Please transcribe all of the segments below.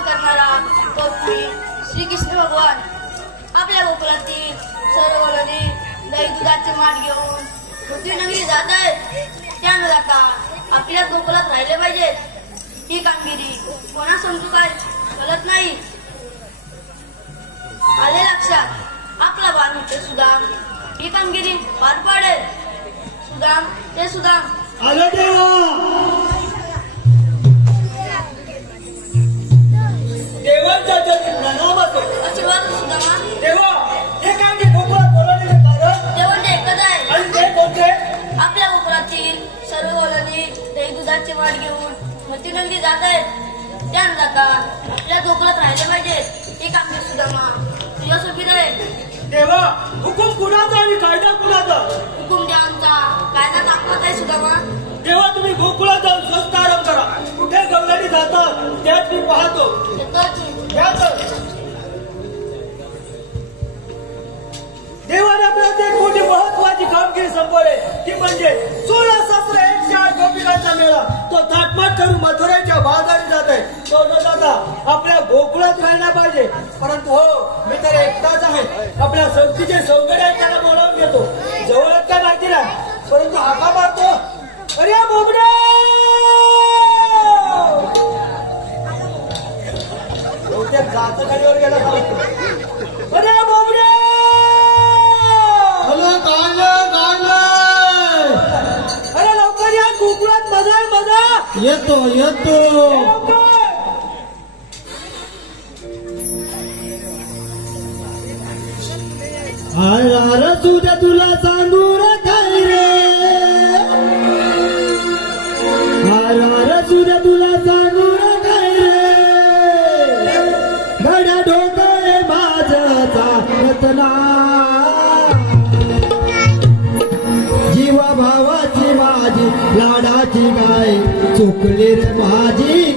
पालन करणारा गोपी श्रीकृष्ण भगवान. आपल्या गोकलातील सर्व नदी दही दुधाचे माठ घेऊन पृथ्वी नगरी जात आहेत. त्या न जाता आपल्या गोकुळात राहिले पाहिजेत ही कामगिरी कोणा समजू काय? चलत नाही. आले लक्षात? आपला बाण होते सुदाम. ही कामगिरी पार पाडेल. सुदाम ते सुदाम. देवा दुधाचे वाट घेऊन मतीनंदी जात आहेत. त्या जाता आपल्या गोकुळात राहिले पाहिजे. ही कामगिरी सुदामा तुझ्या सोबत आहे देवा हुकुम कुणाचा आणि कायदा कुणाचा? हुकुम आमचा. कायदा दाखवत आहे सुदामा तेव्हा तुम्ही गोकुळात जाऊन स्वस्त आराम करा. कुठे गवळणी जातात त्यात मी पाहतो. देवाने आपल्याला एक मोठी महत्वाची कामगिरी संपवली. ती म्हणजे गोपिकांचा मेळा तो थाटमाट करून मथुरेच्या बाजारी जात आहे तो न जाता आपल्या गोकुळात राहिला पाहिजे. परंतु हो मी तर एकटाच आहे. आपल्या संस्थेचे सौंदर्य आहे त्याला बोलावून घेतो. जवळच काय माहिती नाही परंतु हाका मारतो. अरे बोबडे! बहुतेक जात गाडीवर गेला येतो येतो. तुझ्या तुला सांगू रे काय रे? आर तुझ्या तुला सांगू रे काय रे? गड्या डोकळे माझचा रत्ना চুকলের মাঝে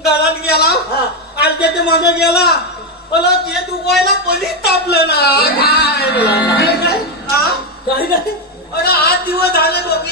गळात गेला आणि त्याच्यामागे गेला. बोला ते दुखवायला कधीच तापलं ना काय काय काय? दिवस झाले लोक